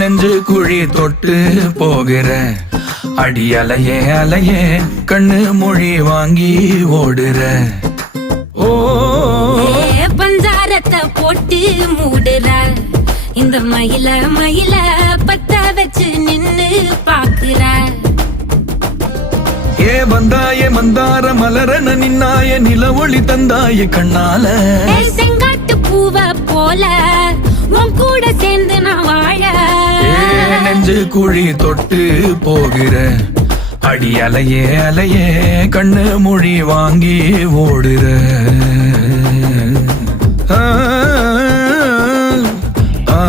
நெஞ்சு குழி தொட்டு போகிற அடி அலையே அலையே கண்ணு மொழி வாங்கி ஓடுற. ஓ பஞ்சாரத்தை போட்டு மூடுற இந்த மயில மயில பத்த வச்சு நின்னு பாக்குற. ஏ வந்தாய மந்தார மலரன நின்னாய நில ஒளி தந்தாய கண்ணால. செங்காட்டு பூவ போல உன் கூட சேர்ந்து நான் வாழ. நெஞ்சு குழி தொட்டு போகிற அடி அலையே அலையே கண்ணு மொழி வாங்கி ஓடுற. ஆ ஆ